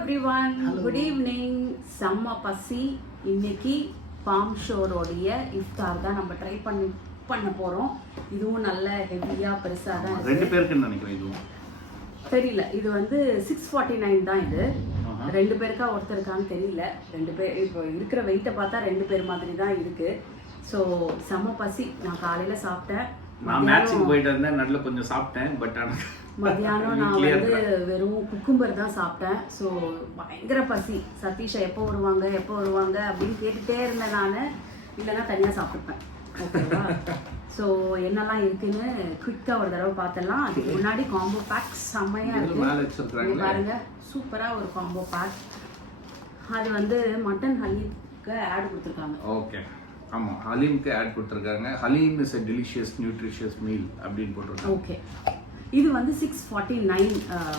Everyone, good evening. செம்ம பசி. இன்னைக்கு பாம் ஷோரோடைய இஃப்தார் தான் நம்ம ட்ரை பண்ண போகிறோம். இதுவும் நல்ல ஹெவியாக பெருசாக தான் இருக்கு. 2 பேருக்குன்னு நினைக்கிறேன். இதுவும் தெரியல. இது வந்து 649 தான். இது 2 பேருக்கா ஒருத்தருக்கான்னு தெரியல. 2 பேர் இப்போ இருக்கிற வெயிட்டை பார்த்தா 2 பேர் மாதிரி தான் இருக்கு. ஸோ செம்ம பசி. நான் காலையில் சாப்பிட்டேன். நான் மேட்சிங் போயிட்டு இருந்தேன், நல்ல கொஞ்சம் சாப்பிட்டேன். பட் மத்தியானம் நான் வந்து வெறும் குக்கும்பர் தான் சாப்பிட்டேன். ஸோ பயங்கர பசி. சதீஷை எப்போ வருவாங்க அப்படின்னு கேட்டுகிட்டே இருந்தேன் நான். இல்லைன்னா தனியாக சாப்பிட்டுப்பேன். ஓகேவா? ஸோ என்னெல்லாம் இருக்குன்னு குயிக்காக ஒரு தடவை பார்த்துடலாம். அதுக்கு முன்னாடி காம்போ பேக் செம்மையாக இருக்குது பாருங்க. சூப்பராக ஒரு காம்போ பேக். அது வந்து மட்டன் ஹலீம்க்கு ஆட் கொடுத்துருக்காங்க. ஓகே, ஆமாம், ஹலீம்க்கு ஆட் கொடுத்துருக்காங்க. Haleem is a delicious nutritious meal அப்படின்னு போட்டிருக்காங்க. ஓகே, இது வந்து 649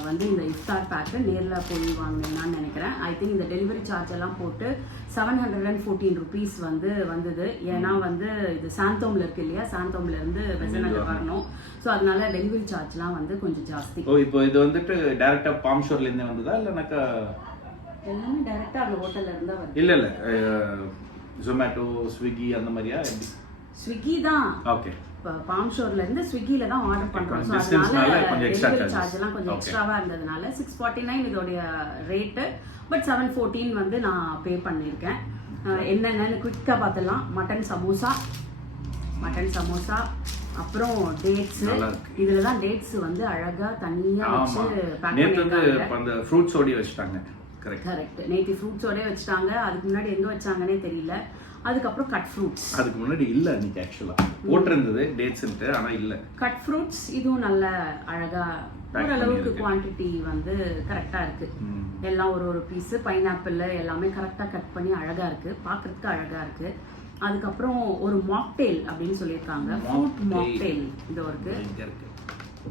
வந்து இந்த இஃப்தார் பேக்கு. நேரில் போய் வாங்கினேன்னு நினைக்கிறேன். ஐ திங்க் இந்த டெலிவரி சார்ஜ் எல்லாம் போட்டு 714 ருபீஸ் வந்து வந்தது. ஏன்னா வந்து இது சாந்தோமில் இருக்குது இல்லையா, சாந்தோம்லேருந்து வெசநகர் வரணும். ஸோ அதனால டெலிவரி சார்ஜ்லாம் வந்து கொஞ்சம் ஜாஸ்தி. ஓ, இப்போ இது வந்துட்டு டேரெக்டாக பாம் ஷோர்லேருந்தே வந்ததா இல்லைனாக்கா? எல்லாமே டேரெக்டாக அந்த ஹோட்டலில் இருந்தால் வருது. இல்லை ஜொமேட்டோ, ஸ்விக்கி அந்த மாதிரியா? ஸ்விக்கி தான். ஓகே, இப்போ பாம் ஷோர்லேருந்து ஸ்விக்கியில் தான் ஆர்டர் பண்ணுறோம். ஸோ அதனால டெலிவரி சார்ஜெல்லாம் கொஞ்சம் எக்ஸ்ட்ராவாக இருந்ததுனால 649 இதோடைய ரேட்டு. பட் 714 வந்து நான் பே பண்ணியிருக்கேன். என்னென்னு குயிக்காக பார்த்துடலாம். மட்டன் சமோசா, அப்புறம் டேட்ஸு. இதில் தான் டேட்ஸ் வந்து அழகாக தனியாக வச்சு பேக் பண்ணியிருக்காங்க. அந்த ஃப்ரூட்ஸோடய வச்சுட்டாங்க. கரெக்ட். நேற்று ஃப்ரூட்ஸோடய வச்சுட்டாங்க. அதுக்கு முன்னாடி எங்கே வச்சாங்கன்னே தெரியல. அதுக்கப்புறம் கட் ஃப்ரூட்ஸ். அதுக்கு முன்னாடி இல்ல, அன்னைக்கு ஆக்சுவலா போட்டிருந்தது டேட்ஸ்ன்ட்டு, ஆனா இல்ல. கட் ஃப்ரூட்ஸ் இதுவும் நல்ல அழகா ஓரளவுக்கு குவான்டிட்டி வந்து கரெக்டா இருக்கு. எல்லாம் ஒரு பீஸ் பைனாப்பிள் எல்லாமே கரெக்டா கட் பண்ணி அழகா இருக்கு, பார்க்கிறதுக்கு அழகா இருக்கு. அதுக்கப்புறம் ஒரு மாக்டெயில் அப்படின்னு சொல்லியிருக்காங்க. ஃப்ரூட் மாக்டெயில் இது இருக்கு.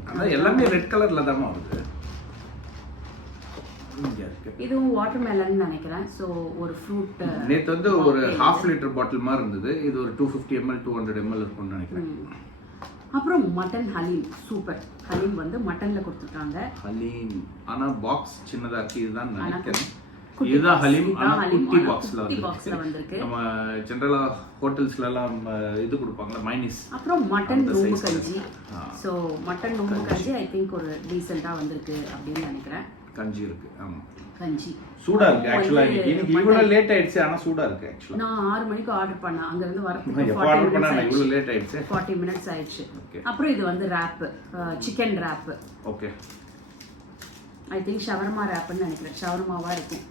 அதான் எல்லாமே ரெட் கலர்ல தான் வருது. இதுவும் வாட்டர்மெலன் நினைக்கிறேன். ஸோ ஒரு ஃப்ரூட். நேற்று வந்து ஒரு 1/2 லிட்டர் பாட்டில் மாதிரி இருந்தது. இது ஒரு 250 ml 200 ml இருக்கும்னு நினைக்கிறேன். அப்புறம் மட்டன் ஹலீம். சூப்பர் ஹலீம் வந்து மட்டன்ல கொடுத்துருக்காங்க. ஹலீம் ஆனா பாக்ஸ் சின்னதா இருக்கு. இதுதான் நினைக்கிறேன். இதுதான் ஹலீம், ஆனா குட்டி பாக்ஸ்ல வந்திருக்கு. நம்ம ஜெனரலா ஹோட்டல்ஸ்ல எல்லாம் இது கொடுப்பாங்கல, மைனஸ். அப்புறம் மட்டன் நோம்பு கஞ்சி. ஸோ மட்டன் நோம்பு கஞ்சி ஐ திங்க் ஒரு டீசெண்டா வந்திருக்கு அப்படின்னு நினைக்கிறேன். கஞ்சி இருக்கு. ஆமா, கஞ்சி சூடா இருக்கு. ஆக்சுவலா இன்னைக்கு இவ்வளவு லேட் ஆயிடுச்சு, ஆனா சூடா இருக்கு. ஆக்சுவலா நான் 6 மணிக்கு ஆர்டர் பண்ணேன். அங்க இருந்து வரதுக்கு இவ்வளவு லேட் ஆயிடுச்சு. 40 minutes ஆயிடுச்சு. அப்புறம் இது வந்து wrap, chicken wrap. Okay, I think shawarma ராப்னு நினைக்கிறேன். ஷவர்மாவா இருக்கும்.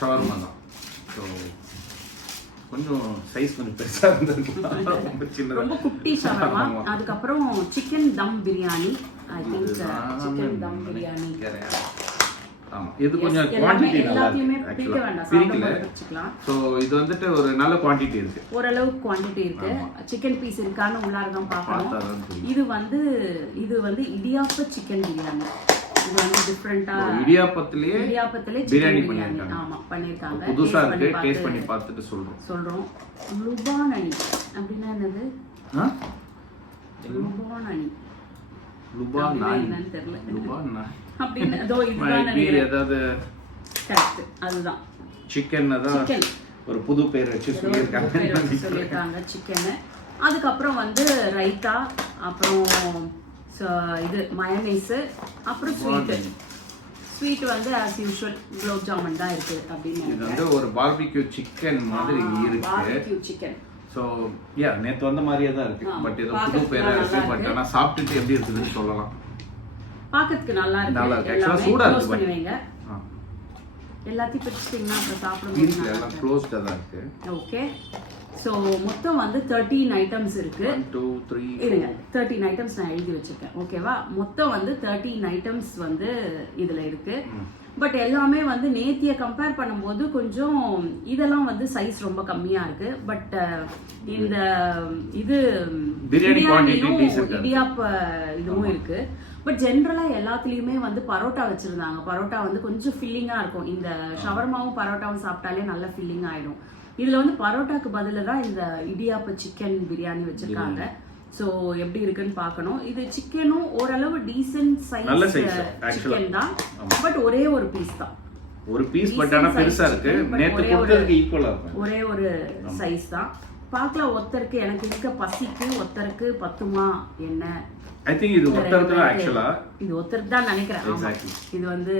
ஷவர்மா தான். ஸோ கொஞ்சம் சைஸ் கொஞ்சம் பெருசா இருந்திருக்கலாம். ரொம்ப குட்டி ஷவர்மா. அதுக்கப்புறம் chicken dum biryani. I think chicken dum biryani. ஆமா, இது கொஞ்சம் குவாண்டிட்டி நல்லா இருக்கு. பிரிக்க வேண்டாம், சாப்பிட வச்சுக்கலாம். சோ இது வந்துட்டு ஒரு நல்ல குவாண்டிட்டி இருக்கு. ஓரளவு குவாண்டிட்டி இருக்கு. சிக்கன் பீஸ் இருக்கான்னு உள்ளார தான் பார்க்கணும். இது வந்து இடியாப்ப சிக்கன் பிரியாணி. இது வந்து டிஃபரெண்டா இடியாப்பத்திலே பிரியாணி பண்ணிருக்காங்க. ஆமா, பண்ணிருக்காங்க. புதுசா இருக்கு. டேஸ்ட் பண்ணி பார்த்துட்டு சொல்றோம். லுபானி அப்படினா என்னது? லுபானி என்னன்னு தெரியல. அப்படினா இதோ இதுதான் நினைக்கிறேன். ஏதாவது கரெக்ட், அதுதான் சிக்கன். அதான் ஒரு புது பேர் வச்சு சொல்லிருக்காங்க சிக்கன். அதுக்கப்புறம் வந்து ரைத்தா, அப்புறம் இது மயனீஸ், அப்புறம் ஸ்வீட் வந்து ஆஸ் யூஷுவல் குலோப் ஜாமுன் தான் இருக்கு அப்படின்னு. இது வந்து ஒரு பார்பிக்யூ சிக்கன் மாதிரி இருக்கு. Barbecue chicken. ஸோ நேற்று வந்த மாதிரியே தான் இருக்கு. பட் ஏதோ புது பேரா இருக்கு. பட் ஆனால் சாப்பிட்டுட்டு எப்படி இருக்குதுன்னு சொல்லலாம். பார்க்கறதுக்கு நல்லா இருக்கு. ஆக்சுவலா சூடா இருக்கு. பண்ணுவீங்க எல்லாத்தையும் பிரிச்சிட்டீங்கன்னா அப்புறம் சாப்பிடும்போது எல்லாம் க்ளோஸ்டா தான் இருக்கு. ஓகே, ஸோ மொத்தம் வந்து 13 ஐட்டம்ஸ் இருக்கு. 1 2 3 இருங்க, 13 ஐட்டம்ஸ் நான் எழுதி வச்சிருக்கேன். ஓகேவா? மொத்தம் வந்து 13 ஐட்டம்ஸ் வந்து இதுல இருக்கு. பட் எல்லாமே வந்து நேத்திய கம்பேர் பண்ணும்போது கொஞ்சம் இதெல்லாம் வந்து சைஸ் ரொம்ப கம்மியா இருக்கு. பட் இந்த இது பிரியாணியும் இடியாப்ப இதுவும் இருக்கு. பட் ஜென்ரலா எல்லாத்துலயுமே வந்து பரோட்டா வச்சிருந்தாங்க. பரோட்டா வந்து கொஞ்சம் ஃபில்லிங்கா இருக்கும். இந்த ஷவர்மாவும் பரோட்டாவும் சாப்பிட்டாலே நல்ல ஃபில்லிங் ஆயிடும். இதுல வந்து பரோட்டாக்கு பதிலா தான் இந்த இடியாப்ப சிக்கன் பிரியாணி வச்சிருக்காங்க. ஸோ எப்படி இருக்குன்னு பார்க்கணும். இது சிக்கனும் ஓரளவு டீசென்ட் சைஸ் சிக்கன் தான். பட் ஒரே ஒரு பீஸ் தான். ஒரு பீஸ் பட் ஆனா பெருசா இருக்கு. நேத்து கொடுத்ததுக்கு ஈக்குவலா இருக்கும். ஒரே ஒரு சைஸ் தான். பார்க்கலாம் ஒருத்தருக்கு எனக்கு இருக்க பசிக்கு ஒருத்தருக்கு பத்துமா என்ன. ஐ திங்க் இது ஒருத்தருக்கு தான் ஆக்சுவலா. இது ஒருத்தருக்கு தான் நினைக்கிறேன். எக்ஸாக்ட்லி. இது வந்து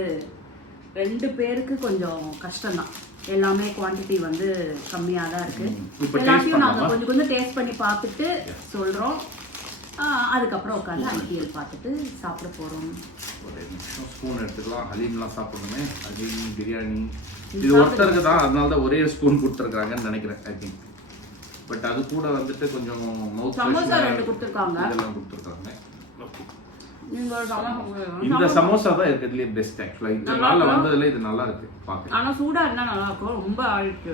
2 பேருக்கு கொஞ்சம் கஷ்டம் தான். எல்லாமே குவாண்டிட்டி வந்து கம்மியாக தான் இருக்கு. எல்லாத்தையும் நாங்கள் கொஞ்சம் கொஞ்சம் டேஸ்ட் பண்ணி பார்த்துட்டு சொல்கிறோம். அதுக்கப்புறம் உட்காந்து ஐடிஎல் பார்த்துட்டு சாப்பிட போகிறோம். ஒரு நிமிஷம் ஸ்பூன் எடுத்துக்கலாம். ஹலீம்லாம் சாப்பிடணுமே. ஹலீம் பிரியாணி இது ஒருத்தருக்கு தான், அதனால தான் ஒரே ஸ்பூன் கொடுத்துருக்காங்கன்னு நினைக்கிறேன். ஐ திங்க் பட் அது கூட வந்துட்டு கொஞ்சம் மவுத் சமோசா 2 கொடுத்துருக்காங்க. இதெல்லாம் கொடுத்துருக்காங்க. இந்த இந்த சமோசா தான் இருக்கிறதுலே பெஸ்ட் ஆக்சுவலா. இந்த நாள்ல வந்ததுல இது நல்லா இருக்கு பாக்க. ஆனா சூடா இருந்தா நல்லா இருக்கும். ரொம்ப ஆயிடுச்சு.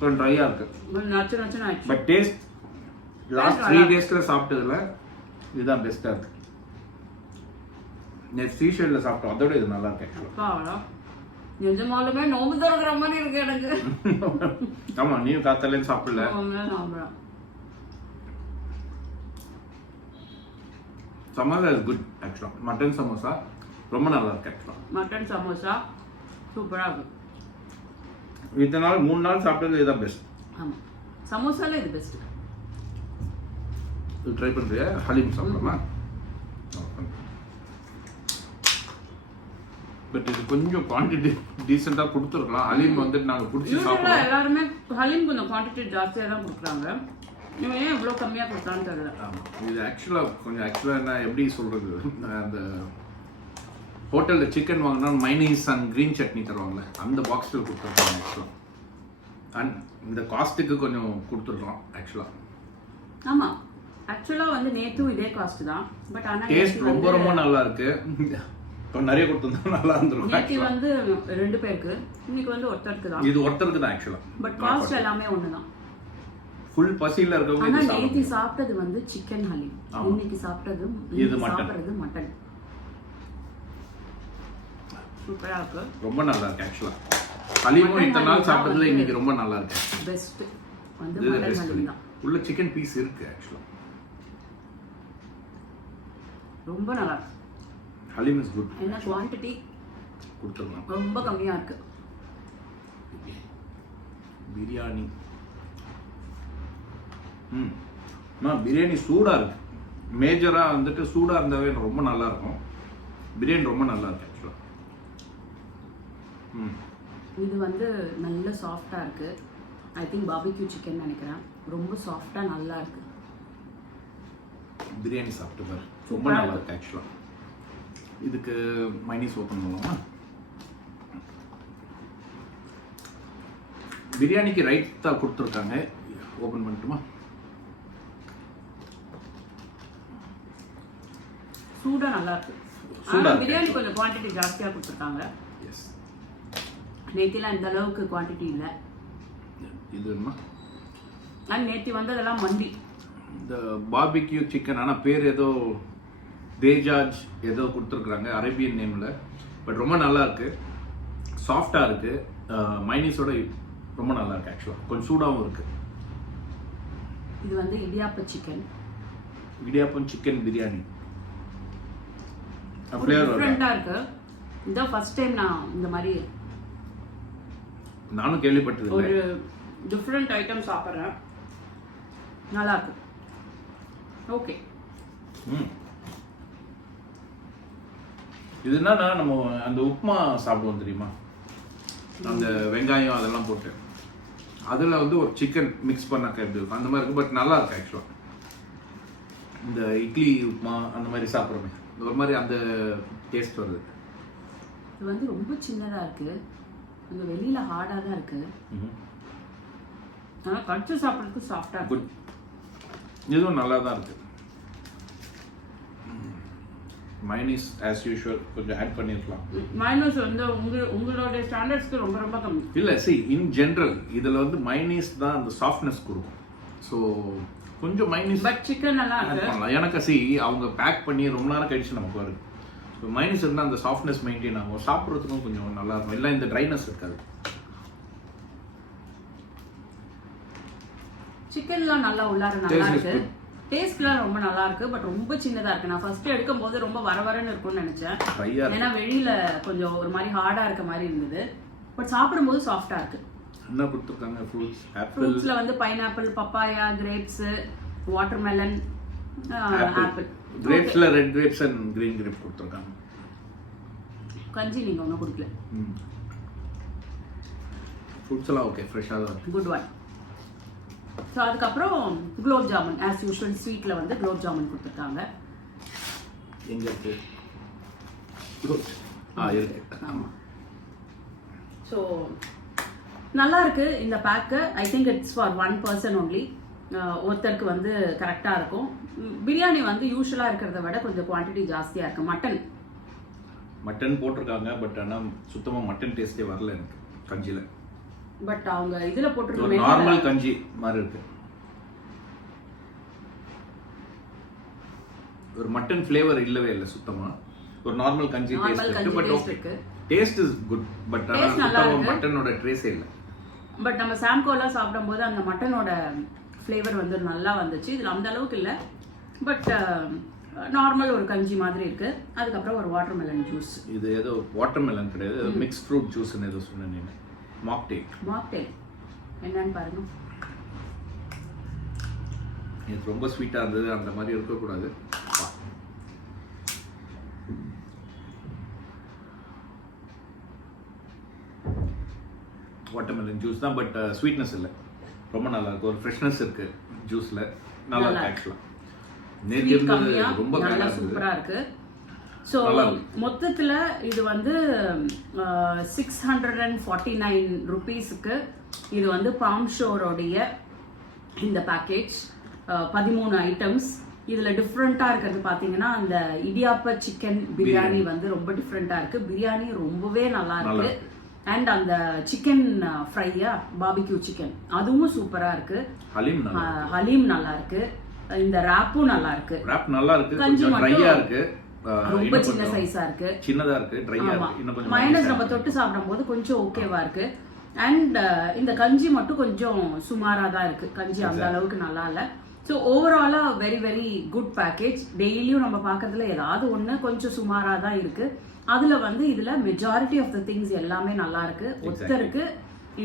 கொஞ்சம் ட்ரையா இருக்கு. நச்சு நச்சுன்னு ஆயிடுச்சு. பட் டேஸ்ட் லாஸ்ட் 3 டேஸ்ல சாப்பிட்டதுல இதுதான் பெஸ்டா இருக்கு. நெக்ஸ்ட் சீஷல்ல சாப்பிட்டோம், அதோட இது நல்லா இருக்கு ஆக்சுவலா. நிஜமாலுமே நோம்பு திறக்கிற மாதிரி இருக்கு எனக்கு. ஆமா, நீயும் காத்தாலேன்னு சாப்பிடல. சமோசா இஸ் குட் ஆக்சுவலா. மட்டன் சமோசா ரொம்ப நல்லா இருக்கு ஆக்சுவலா. மட்டன் சமோசா சூப்பரா இருக்கு. இத்தனை நாள் 3 நாள் சாப்பிட்டது இதுதான் பெஸ்ட். ஆமா, சமோசால இது பெஸ்ட். இது ட்ரை பண்றியா? ஹலீம் சாப்பிடலாமா? பட் இது கொஞ்சம் குவான்டிட்டி டீசெண்டா கொடுத்துருக்கலாம். ஹலீம் வந்துட்டு நாங்க பிடிச்சி சாப்பிடுறோம். எல்லாருமே ஹலீம் கொஞ்சம் குவான்டிட்டி ஜாஸ்தியா தான் கொடுக்குறாங்க. இவன் ஏன் இவ்வளோ கம்மியாக கொடுத்தான்னு தெரியல. இது ஆக்சுவலாக என்ன எப்படி சொல்கிறது, அந்த ஹோட்டலில் சிக்கன் வாங்கினா மைனீஸ் அண்ட் க்ரீன் சட்னி தருவாங்கள்ல, அந்த பாக்ஸில் கொடுத்துருக்காங்க ஆக்சுவலாக. அண்ட் இந்த காஸ்ட்டுக்கு கொஞ்சம் கொடுத்துருக்கோம் ஆக்சுவலாக. ஆமாம், ஆக்சுவலாக வந்து நேற்றும் இதே காஸ்ட் தான். பட் ஆனால் டேஸ்ட் ரொம்ப ரொம்ப நல்லா இருக்கு. நிறைய கொடுத்துருந்தா நல்லா இருந்திருக்கும். நேற்று வந்து 2 பேருக்கு, இன்னைக்கு வந்து ஒருத்தருக்கு தான். இது ஒருத்தருக்கு தான் ஆக்சுவலாக. பட் காஸ்ட் எல்லாமே ஒன்று தான். ஃபுல் பசியில இருக்கவங்க ஆனா நேத்தி சாப்பிட்டது வந்து சிக்கன் ஹலீம், இன்னைக்கு சாப்பிட்டது இது மட்டன். சூப்பரா இருக்கு. ரொம்ப நல்லா இருக்கு ஆக்சுவலா. ஹலீமும் இத்தனை நாள் சாப்பிட்டதுல இன்னைக்கு ரொம்ப நல்லா இருக்கு. பெஸ்ட் வந்து மட்டன் ஹலீம் தான். உள்ள சிக்கன் பீஸ் இருக்கு ஆக்சுவலா. ரொம்ப நல்லா இருக்கு. Haleem is good. என்ன குவாண்டிட்டி கொடுத்துறலாம். ரொம்ப கம்மியா இருக்கு. பிரியாணி பிரியாணி சூடா இருக்கு. மேஜரா வந்துட்டு சூடா இருந்தாவே ரொம்ப நல்லா இருக்கும். பிரியாணி ரொம்ப நல்லா இருக்கு ஆக்சுவலா. இது வந்து நல்ல சாஃப்டா இருக்கு. ஐ திங்க் பார்பிக்யூ சிக்கன் நினைக்கிறேன். ரொம்ப சாஃப்டா நல்லா இருக்கு. பிரியாணி சாப்பிட்டு பாரு, ரொம்ப நல்லா இருக்கு ஆக்சுவலா. இதுக்கு மைனீஸ் ஓபன் பண்ணலாமா? பிரியாணிக்கு ரைத்தா கொடுத்துருக்காங்க. ஓபன் பண்ணட்டுமா? சூடா நல்லா இருக்கு. ஆனா பிரியாணி கொஞ்சம் குவாண்டிட்டி ஜாஸ்தியா கொடுத்துருக்காங்க. எஸ், நேத்திலாம் இந்த அளவுக்கு குவாண்டிட்டி இல்லை. இது என்ன? நான் நேத்தி வந்ததெல்லாம் மண்டி. இந்த பார்பிக்யூ சிக்கன், ஆனால் பேர் ஏதோ தேஜாஜ் ஏதோ கொடுத்துருக்குறாங்க அரேபியன் நேமில். பட் ரொம்ப நல்லா இருக்கு, சாஃப்டாக இருக்கு. மைனீஸோட ரொம்ப நல்லா இருக்கு ஆக்சுவலாக. கொஞ்சம் சூடாகவும் இருக்கு. இது வந்து இடியாப்பம் சிக்கன் பிரியாணி டிஃபரெண்டா இருக்கு. இதான் ஃபர்ஸ்ட் டைம் நான் இந்த மாதிரி நானும் கேள்விப்பட்டது ஒரு டிஃபரெண்ட் ஐட்டம் சாப்பிட்றேன். நல்லா இருக்கு. ஓகே, இது என்னன்னா நம்ம அந்த உப்புமா சாப்பிடுவோம் தெரியுமா, அந்த வெங்காயம் அதெல்லாம் போட்டு அதில் வந்து ஒரு சிக்கன் மிக்ஸ் பண்ணாக்க எப்படி இருக்கும் அந்த மாதிரி இருக்கும். பட் நல்லா இருக்கு ஆக்சுவலாக. இந்த இட்லி உப்புமா அந்த மாதிரி சாப்பிட்றோமே, ஒரு மாதிரி அந்த டேஸ்ட் வருது. இது வந்து ரொம்ப சின்னதாக இருக்கு. அந்த வெளியில ஹார்டாக தான் இருக்கு. ஆனால் கடிச்சு சாப்பிட்றதுக்கு சாஃப்டாக இருக்கு. குட், இதுவும் நல்லா தான் இருக்கு. மைனீஸ் ஆஸ் யூஷுவல் கொஞ்சம் ஆட் பண்ணிருக்கலாம். மைனஸ் வந்து உங்களோட ஸ்டாண்டர்ட்ஸ்க்கு ரொம்ப ரொம்ப கம்மி. இல்லை, இன் ஜென்ரல் இதில் வந்து மைனீஸ் தான் அந்த சாஃப்ட்னஸ் கொடுக்கும். ஸோ கொஞ்சம் மைனீஸ் பட் சிக்கன் நல்லா இருக்கு. எனக்கு அவங்க பேக் பண்ணி ரொம்ப நேரம் கழிச்சு நமக்கு வருது. ஸோ மைனஸ் இருந்தால் அந்த சாஃப்ட்னஸ் மெயின்டைன் ஆகும், சாப்பிட்றதுக்கும் கொஞ்சம் நல்லா இருக்கும். இல்லை இந்த ட்ரைனஸ் இருக்காது. சிக்கன்லாம் நல்லா உள்ளார நல்லா இருக்கு. டேஸ்ட்லாம் ரொம்ப நல்லா இருக்கு, பட் ரொம்ப சின்னதா இருக்கு. நான் ஃபர்ஸ்ட் எடுக்கும் போது ரொம்ப வரவரன்னு இருக்கும்னு நினைச்சேன், ஏன்னா வெளியில கொஞ்சம் ஒரு மாதிரி ஹார்டா இருக்க மாதிரி இருந்தது. பட் சாப்பிடும்போது சாஃப்டா இருக்கு. என்ன கொடுத்துருக்காங்க? ஃப்ரூட்ஸ்ல வந்து pineapple, papaya, grapes, watermelon, apple. கிரேப்ஸ்ல red grapes and green grape கொடுத்துருக்காங்க. கஞ்சி நீங்க ஒன்றும் குடிக்கல. ஃப்ரூட்ஸ் எல்லாம் ஓகே, ஃப்ரெஷ்ஷாக தான் இருக்கு. Good one. ஸோ அதுக்கப்புறம் குலோப் ஜாமுன், ஆஸ் யூஷுவல் ஸ்வீட்ல வந்து குலோப் ஜாமுன் கொடுத்துருக்காங்க. எங்க இருக்கு? இருக்கு. ஆமாம். ஸோ நல்லா இருக்கு இந்த bag. I think it's for 1 person only. ஒருத்தருக்கு வந்து கரெக்டாக இருக்கும். பிரியாணி வந்து யூஸ்வலாக இருக்கிறத விட கொஞ்சம் குவான்டிட்டி ஜாஸ்தியாக இருக்கு. மட்டன் போட்டிருக்காங்க, பட் ஆனால் சுத்தமாக மட்டன் டேஸ்டே வரல எனக்கு கஞ்சியில். பட் அவங்க இதில் போட்டிருக்க நார்மல் கஞ்சி மாதிரி இருக்கு. ஒரு மட்டன் ஃப்ளேவர் இல்லவே இல்லை சுத்தமாக. ஒரு நார்மல் கஞ்சி டேஸ்ட் இருக்கு. டேஸ்ட் இஸ் குட், பட் ஆனால் மட்டனோட ட்ரேஸே இல்லை. பட் நம்ம சாம்கோலாம் சாப்பிடும்போது அந்த மட்டனோட ஃப்ளேவர் வந்து நல்லா வந்துச்சு. இதில் அந்த அளவுக்கு இல்லை, பட் நார்மல் ஒரு கஞ்சி மாதிரி இருக்கு. அதுக்கப்புறம் ஒரு வாட்டர்மெலன் ஜூஸ். இது ஏதோ வாட்டர்மெலன் கிடையாது, மிக்ஸ் ஃப்ரூட் ஜூஸ்ன்னு ஏதோ சொன்னேன். மாக்டெயில் என்னன்னு பாருங்க. இது ரொம்ப ஸ்வீட்டாக இருந்தது, அந்த மாதிரி இருக்கக்கூடாது. வாட்டர்மெலன் ஜூஸ் தான், பட் ஸ்வீட்னஸ் இல்லை. ரொம்ப நல்லா இருக்கு. ஒரு ஃப்ரெஷ்னஸ் இருக்கு ஜூஸ்ல. நல்லா இருக்கு ஆக்சுவலா. நேத்து இருந்தது ரொம்ப நல்லா சூப்பரா இருக்கு. ஸோ மொத்தத்தில் இது வந்து 649 rupeesக்கு இது வந்து பாம் ஷோரோடைய இந்த பேக்கேஜ். 13 ஐட்டம்ஸ். இதில் டிஃப்ரெண்ட்டாக இருக்கிறது பார்த்தீங்கன்னா அந்த இடியாப்ப சிக்கன் பிரியாணி வந்து ரொம்ப டிஃப்ரெண்ட்டாக இருக்குது. பிரியாணி ரொம்பவே நல்லா இருக்கு. அண்ட் அந்த சிக்கன் ஃப்ரையா, பாபிக்யூ சிக்கன், அதுவும் சூப்பரா இருக்கு. ஹலீம் நல்லா இருக்கு. இந்த ராப்பும் நல்லா இருக்கு. ராப் நல்லா இருக்கு. கொஞ்சம் ட்ரையா இருக்கு. ரொம்ப சின்ன சைஸா இருக்கு. சின்னதா இருக்கு, ட்ரையா இருக்கு. இன்னும் கொஞ்சம் மைனஸ் நம்ம தொட்டு சாப்பிடும்போது கொஞ்சம் ஓகேவா இருக்கு. அண்ட் இந்த கஞ்சி மட்டும் கொஞ்சம் சுமாரா தான் இருக்கு. கஞ்சி அந்த அளவுக்கு நல்லா இல்ல. ஸோ ஓவராலா வெரி வெரி குட் பேக்கேஜ். டெய்லியும் நம்ம பார்க்கறதுல ஏதாவது ஒன்று கொஞ்சம் சுமாரா தான் இருக்கு. அதுல வந்து இதுல மெஜாரிட்டி ஆஃப் த திங்ஸ் எல்லாமே நல்லா இருக்கு. ஒருத்தருக்கு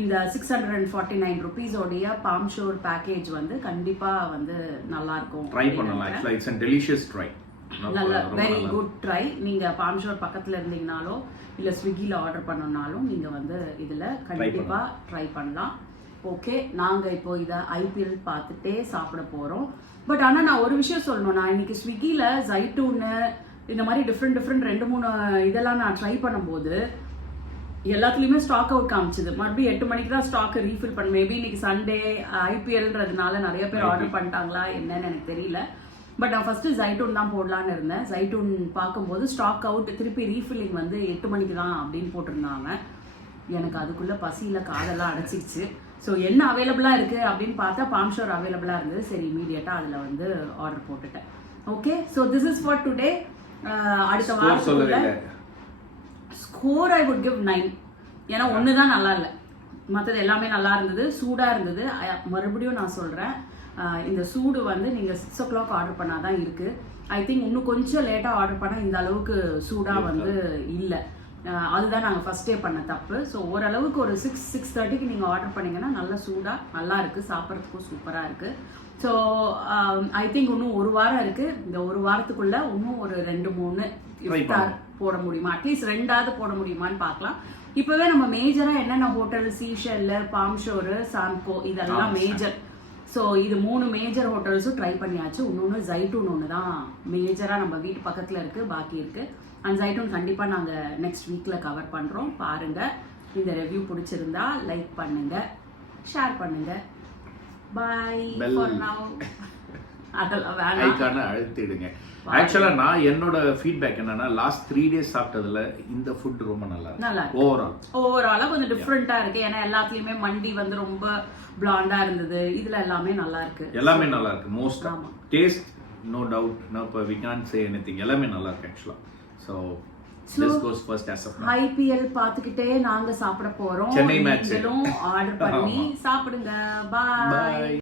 இந்த 649 rupees உடைய பாம் ஷோர் பேக்கேஜ் வந்து கண்டிப்பா வந்து நல்லா இருக்கும். ட்ரை பண்ணலாம். ஆக்சுவலா இட்ஸ் a delicious try. நல்ல வெரி குட் ட்ரை. நீங்க பாம் ஷோர் பக்கத்துல இருந்தீங்கனாலோ இல்ல ஸ்விக்கில ஆர்டர் பண்ணனாலும் நீங்க வந்து இதுல கண்டிப்பா ட்ரை பண்ணலாம். ஓகே, நாங்க இப்போ இத ஐபிஎல் பார்த்துட்டே சாப்பிட போறோம். பட் ஆனா நான் ஒரு விஷயம் சொல்லணும். நான் இன்னைக்கு ஸ்விக்கில ஜைட்டூன் இந்த மாதிரி டிஃப்ரெண்ட் 2-3 இதெல்லாம் நான் ட்ரை பண்ணும்போது எல்லாத்துலேயுமே ஸ்டாக் அவுட் காமிச்சுது. மறுபடியும் 8 மணிக்கு தான் ஸ்டாக் ரீஃபில் பண்ண. மேபி இன்னைக்கு சண்டே ஐபிஎல்ன்றதுனால நிறைய பேர் ஆர்டர் பண்ணிட்டாங்களா என்னன்னு எனக்கு தெரியல. பட் நான் ஃபர்ஸ்ட் ஜைட்டூன் தான் போடலான்னு இருந்தேன். ஜைட்டூன் பார்க்கும்போது ஸ்டாக் அவுட், திருப்பி ரீஃபில்லிங் வந்து 8 மணிக்கு தான் அப்படின்னு போட்டிருந்தாங்க. எனக்கு அதுக்குள்ள பசியில காதெல்லாம் அடைச்சிருச்சு. ஸோ என்ன அவைலபிளா இருக்கு அப்படின்னு பார்த்தா பாம் ஷோர் அவைலபிளா இருந்தது. சரி, இமீடியட்டா அதுல வந்து ஆர்டர் போட்டுட்டேன். Okay, so this is for today. அடுத்த வாரத்துக்குள்ள ஸ்கோர் ஐ வுட் கிவ் 9. ஏன்னா ஒன்று தான் நல்லா இல்லை, மற்றது எல்லாமே நல்லா இருந்தது, சூடாக இருந்தது. மறுபடியும் நான் சொல்கிறேன், இந்த சூடு வந்து நீங்கள் 6 o'clock ஆர்டர் பண்ணாதான் இருக்குது. ஐ திங்க் இன்னும் கொஞ்சம் லேட்டாக ஆர்டர் பண்ணால் இந்த அளவுக்கு சூடாக வந்து இல்லை. அதுதான் நாங்கள் ஃபஸ்ட்டே பண்ண தப்பு. ஸோ ஓரளவுக்கு ஒரு 6-6:30க்கு நீங்கள் ஆர்டர் பண்ணிங்கன்னா நல்ல சூடாக நல்லா இருக்குது, சாப்பிட்றதுக்கும் சூப்பராக இருக்குது. ஸோ ஐ திங்க் இன்னும் ஒரு வாரம் இருக்குது. இந்த ஒரு வாரத்துக்குள்ளே இன்னும் ஒரு 2-3 இஃப்தார் போட முடியுமா, அட்லீஸ்ட் 2ஆவது போட முடியுமான்னு பார்க்கலாம். இப்போவே நம்ம மேஜராக என்னென்ன hotel, seashell, bomb shore, Samco இதெல்லாம் மேஜர். ஸோ இது 3 மேஜர் ஹோட்டல்ஸும் ட்ரை பண்ணியாச்சு. இன்னொன்று ஜைட்டூன் ஒன்று தான் மேஜராக நம்ம வீட்டு பக்கத்தில் இருக்குது, பாக்கி இருக்குது. அந்த ஜைட்டூன் கண்டிப்பாக நாங்கள் நெக்ஸ்ட் வீக்கில் கவர் பண்ணுறோம். பாருங்கள். இந்த ரிவ்யூ பிடிச்சிருந்தா லைக் பண்ணுங்கள், ஷேர் பண்ணுங்கள். பாய் ஃபார் நவ். அதெல்லாம் வேணாம், அழுத்திடுங்க. ஆக்சுவலா நான் என்னோட ஃபீட்பேக் என்னன்னா, லாஸ்ட் 3 days சாப்பிட்டதுல இந்த ஃபுட் ரொம்ப நல்லா இருக்கு. ஓவராலா கொஞ்சம் டிஃபரெண்டா இருக்கு. ஏன்னா எல்லாத்துலயுமே மண்டி வந்து ரொம்ப பிளாண்டா இருந்தது. இதுல எல்லாமே நல்லா இருக்கு. எல்லாமே நல்லா இருக்கு. Most taste no doubt. No we can't say anything. எல்லாமே நல்லா இருக்கு ஆக்சுவலா. So this goes first as of now. IPL பாத்துக்கிட்டே நாங்க சாப்பிட போறோம். நீங்களும் ஆர்டர் பண்ணி சாப்பிடுங்க. பாய்.